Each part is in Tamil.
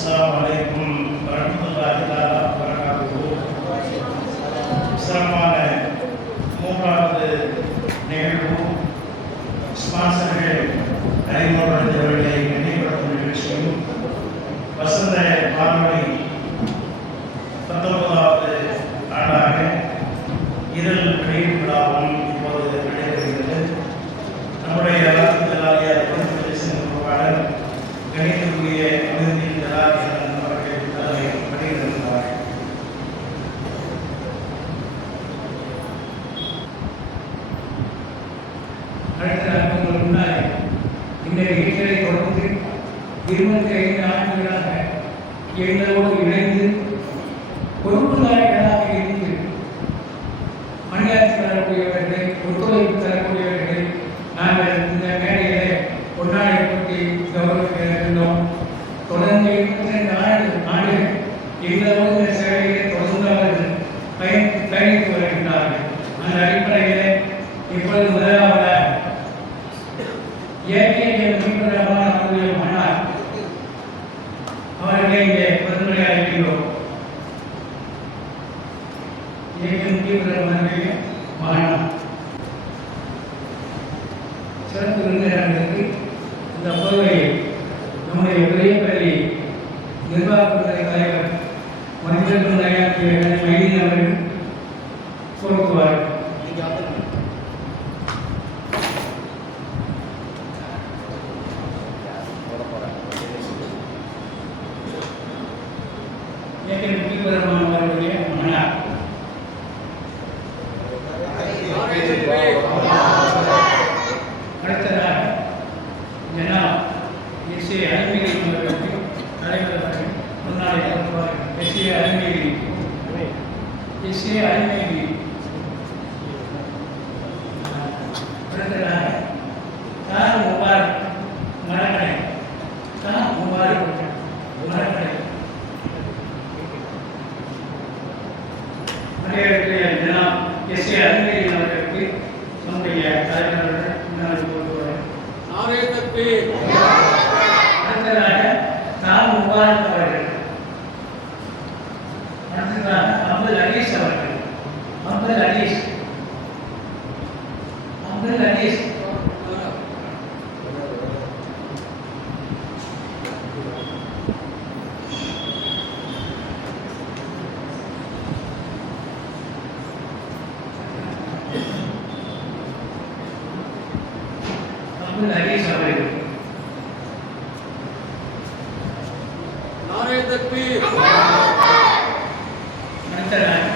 السلام عليكم ورحمة الله تعالى وبركاته. சிறப்பான மூன்றாவது நிகழ்வு ஸ்பான்சர்கள் அறிமுகப்படுத்தியவர்களை நினைவுபடுத்தும் நிகழ்ச்சியும் வசந்த வானொலி 19வது ஆண்டாக இதழ் வெளியீட்டு விழாவும் இப்போது நடைபெறுகிறது. நம்முடைய பொறுப்பாளர் கணிதக்கூடிய அபிவிருத்தி அவர்கள் தலைமை வெளியிட்டிருந்தார்கள். அடுத்த ஆண்டுகள் முன்னாடி இந்த நிகழ்ச்சியை தொடர்ந்து 25 ஆண்டுகளாக எங்களோடு இணைந்து பொறுப்புதாரிகளாக இருந்து பணியாற்றி தரக்கூடியவர்களை ஒத்துழைப்பு தரக்கூடியவர்களை நாங்கள் இந்த மேடையிலே கொண்டாடப்பட்டு கௌரவிக்க இருந்தோம். தொடர்ந்து 22 ஆண்டுகள் எங்களோடு இந்த சேவையிலே தொடர்ந்து அவர்கள் பயணித்து வருகின்றார்கள். அந்த அடிப்படையிலே இப்பொழுது முதலாவதாக அவருடைய மன்னார் அவர்களை இங்கே பொதுமொழி அழைக்கின்றோம். மகனார் சிறப்பு விருந்தினர்களுக்கு இந்த பொதுவையை நம்முடைய பெரிய பள்ளி நிர்வாக தலைவர் மனிதர்கள் மைதீன் அவர்கள் பொறுப்புவார்கள். முக்கியமானவர்களுடைய மன்னார் அடுத்ததாக ஜனாப் எஸ் ஏ அருமையை அவர்களுக்கு தலைவர் முன்னாடி எஸ் ஏ அருமையை அடுத்ததாக தார் முபாரக் மரக்கடை மரியாதைக்குரிய ஜனாப் எஸ் ஏ அருமையை அவர்களுக்கு நம்முடைய தலைவர்கள் முன்னாடி அடுத்ததாக தார் முபாரக் அவர்கள் அடுத்ததாக அப்துல் அலீஸ் அவர்கள் அப்துல் அலீஸ் அவர்கள் அடுத்ததாக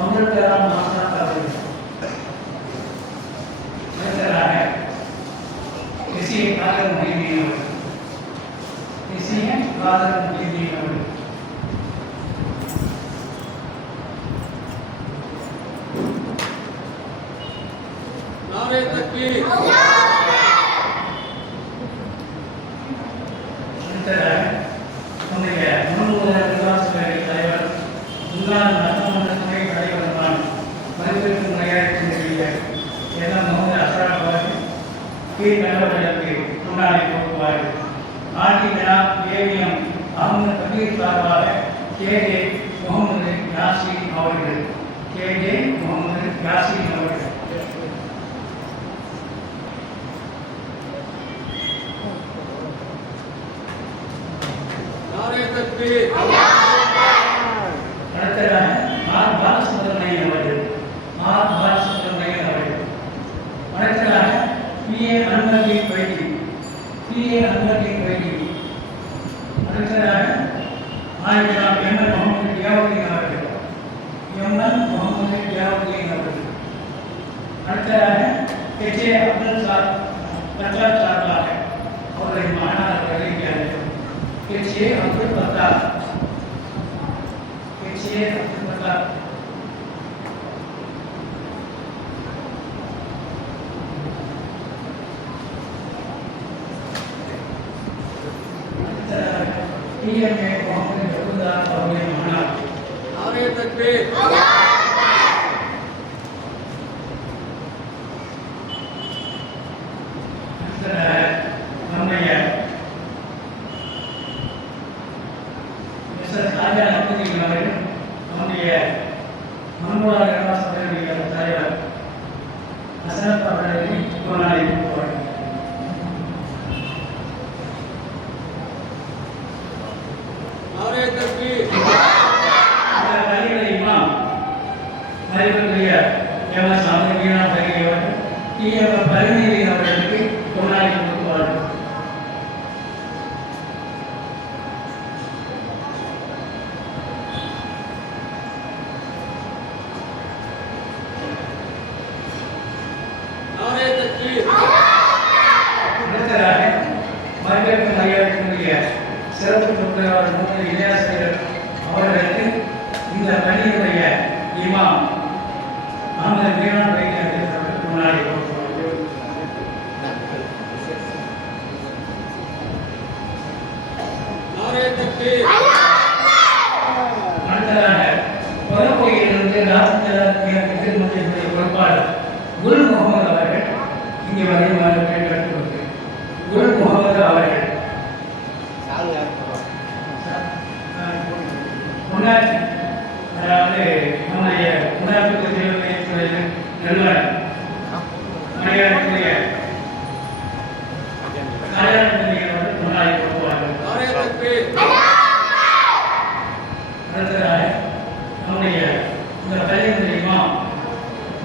அப்துல் கலாம் ஆசாத் அவர்கள் அடுத்ததாக எஸ் ஏ காதர் மொஹிதீன் அவர்கள் நம்முடைய தலைவர் முன்னாள் நாடாளுமன்ற துணை தலைவருமான மதிப்பிற்கு மரியாதைக்குரிய எல்லாம் முகமது அஸ்ராப் அவர்கள் கீழ் தலைவர்களுக்கு முன்னாடி போக்குவார்கள். ஆர்டி ஜனாப் ஏவிஎம் அகமது கபீர் சார்பாக கேஜே முகமது யாசின் அவர்கள் அடுத்ததாக ஆர் பாலசுப்ரமணியன் அவர்கள் அடுத்ததாக பிஏ அன்பர்தீன் வைத்தி அடுத்ததாக ஆயிரம் எம்எல் முகமது கியாவுதீன் அவர்கள் அடுத்ததாக ஹெச் ஏ அப்துல் சார்பாக அவருடைய மாணவர் அறிவிக்கிறார்கள். H A Abdul Pattar TMA Mohammed Jabudar அவருடைய மாணவர் நம்முடைய மண்புலார் இரண்டாம் சபையுடைய தலைவர் ஹசரத் அவர்களை கொண்டாடி போவார்கள். மதிப்புக்குரிய எம்எஸ் சாமிநாத் அவர்கள் பரிநீதி அவர்களுக்கு கொண்டாடி கொடுப்பார்கள். மதிப்பிற்கு மரியாதைக்குரிய சிறப்பு தொழிலாளர் இளையாசிரியர் அவர்களுக்கு இந்த பணியுடைய இமாம் அகமது மீரான் வைத்தியர்கள் முன்னாடி அடுத்ததாக புறப்போயிலிருந்து ராஜ்யத்தினுடைய பொறுப்பாளர் குல் முகமது அவர்கள் இங்கே வருமாறு கேட்டுக்கொண்டு குல் முகமது அவர்கள் முன்னாடி அதாவது நம்முடைய முன்னாள் நிறுவனர் மரியாதைக்குரிய முன்னாடி போவார்கள். அடுத்ததாக நம்முடைய இந்த பள்ளியினுடைய இமாம்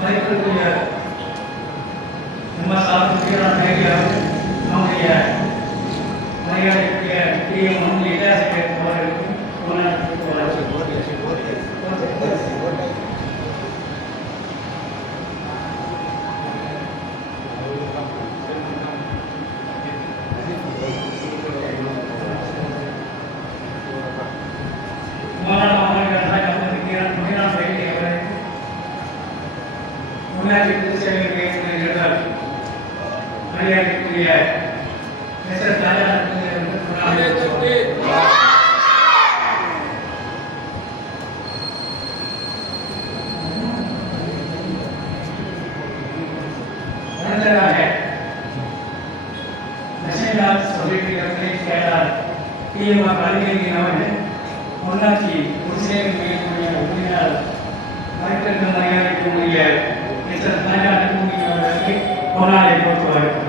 மதிப்பிற்குரிய எம்எஸ் சாமிநாத் நம்முடைய மரியாதைக்குரிய பிஎம் இளையாசிரியர் அவர்களுக்கு முன்னாடி போவார்கள். மரியாதைக்குரிய முன்னாட்சி மரியாதைக்குரிய கொண்டாடி போட்டுவார்கள்.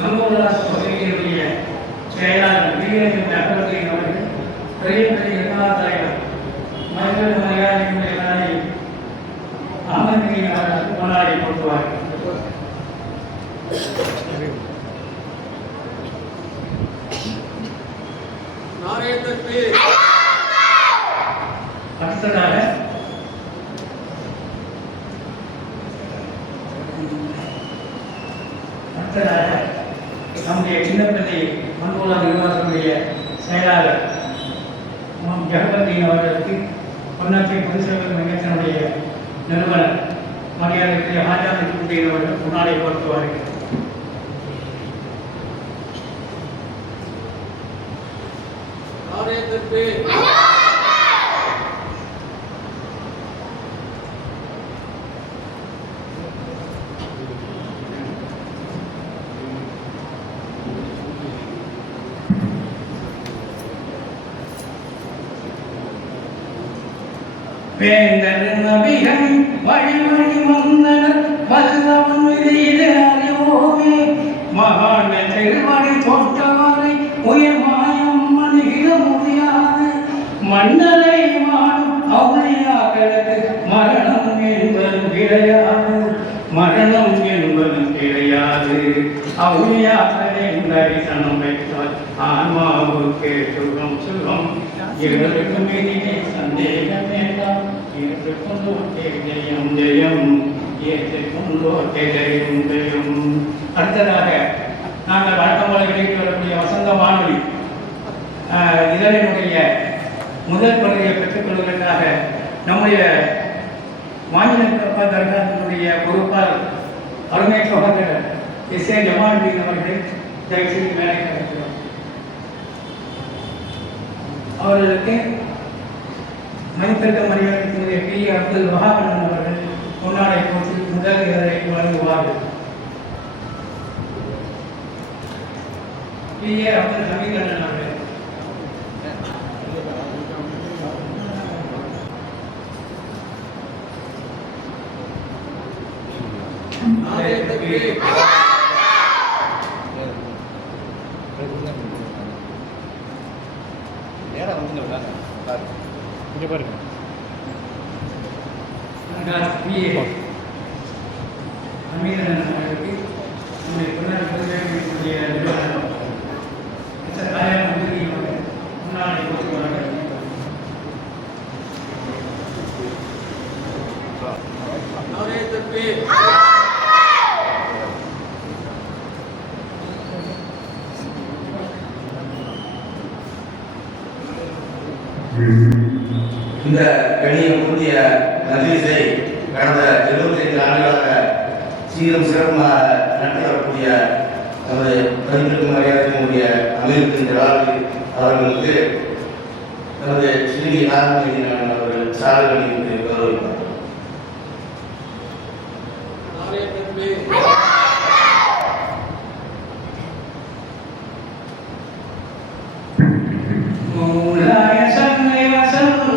மங்கோலா சொசைட்டியுடைய செயலாளர் வீரர்கள் அகவதியின் அவர்கள் பெரிய பெரிய எல்லா தலைவர் மனிதர்கள் மரியாதைக்குரிய நாளை அகமதியின் அவர்கள் கொண்டாடி போட்டுவார்கள். அடுத்ததாக நம்முடைய சின்னப்பள்ளி மங்கோலா நிர்வாகத்தினுடைய செயலாளர் ஜெகபந்தியின் அவர்களுக்கு பொன்னாட்சி பொதுச்சேவை மையத்தினுடைய நிறுவனர் மரியாதைக்குரிய ஆஜாதி குட்டியின் அவர்கள் முன்னாடி பொறுத்துவார்கள். வேந்தர் நபிகள் வழிவழி வந்தனர் வல்லவன் விதியிலே அறிவோமே மகான் திருவடி தோற்றவரை உயர் மாயம் மனித முடியாது மன்னரை வாழும் அவுளியாக்களுக்கு மரணம் என்பது கிடையாது மரணம் என்பது கிடையாது அவுளியாக்களின் தரிசனம் பெற்றால் ஆன்மாவுக்கு சுகம் சுகம் இருவருக்கும் இனிமே சந்தேகம் வேண்டாம் ஏற்றுக்கொண்டோட்டே ஜெயம் ஜெயம் ஏற்றுக்கொண்டோட்டே ஜெயம் ஜெயம். அடுத்ததாக நாங்கள் வழக்கமாக கிடைத்து வரக்கூடிய வசந்த வானொலி இதழினுடைய முதல் பகுதியை பெற்றுக்கொள்வதற்காக நம்முடைய மாநில தர்காவினுடைய பொறுப்பாளர் அருமை சகோதரர் எஸ் ஏ ஜமாலுதீன் அவர்களை தயவுசெய்து மேலே கிடைக்கிறோம். அவர்களுக்கு மதிப்பிற்க மரியாதைக்குரிய பி அப்துல் வஹாபன் அவர்கள் பொன்னாடை போட்டு முதல் இதழை வழங்குவார்கள். பிஏ அப்துல் ஹமீத் அண்ணன் அவர்கள். இங்கே பாருங்க பிஏ ஹமீத் அண்ணன் அவர்களுக்கு நம்முடைய பொன்னாடி பல்கலைக்கழகத்தினுடைய நிறுவனர் மிஸ்டர் ராயா மந்திரி அவர்கள் முன்னாடி கொடுத்துள்ளார்கள். இந்த கணிய கூடிய நஜீஸை கடந்த 75 ஆண்டுகளாக சீரும் சிறப்புமாக நடத்தி வரக்கூடிய நமது பதிப்பிற்கும் மரியாதைக்குரிய அமீருக்கு ஜலாலி அவர்களுக்கு நமது ஸ்ரீ நாராயணன் அவர்கள் சாலை கௌரவிப்பார். مولاي صل وسلم